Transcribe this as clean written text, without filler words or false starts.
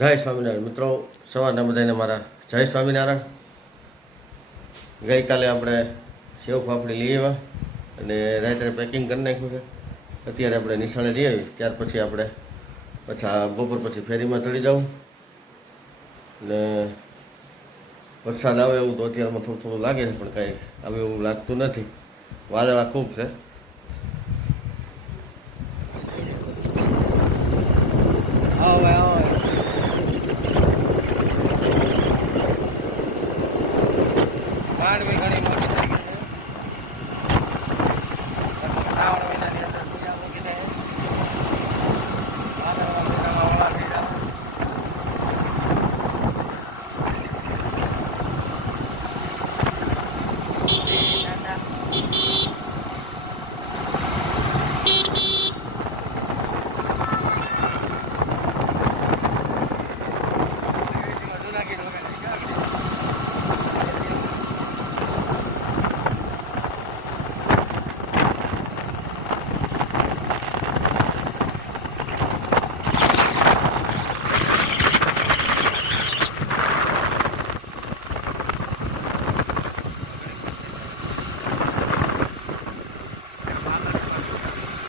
જય સ્વામિનારાયણ મિત્રો, સવારના બધાને મારા જય સ્વામિનારાયણ. ગઈકાલે આપણે સેવ ફાફડી લઈ આવ્યા અને રાત્રે પેકિંગ કરી નાખ્યું છે. અત્યારે આપણે નિશાળે જઈ આવી, ત્યાર પછી આપણે પાછા બપોર પછી ફેરીમાં ચડી જાઉં. ને વરસાદ આવે એવું તો અત્યારમાં થોડું થોડું લાગે છે, પણ કાંઈ આવે એવું લાગતું નથી. વાદળા ખૂબ છે. માંડવી ઘણી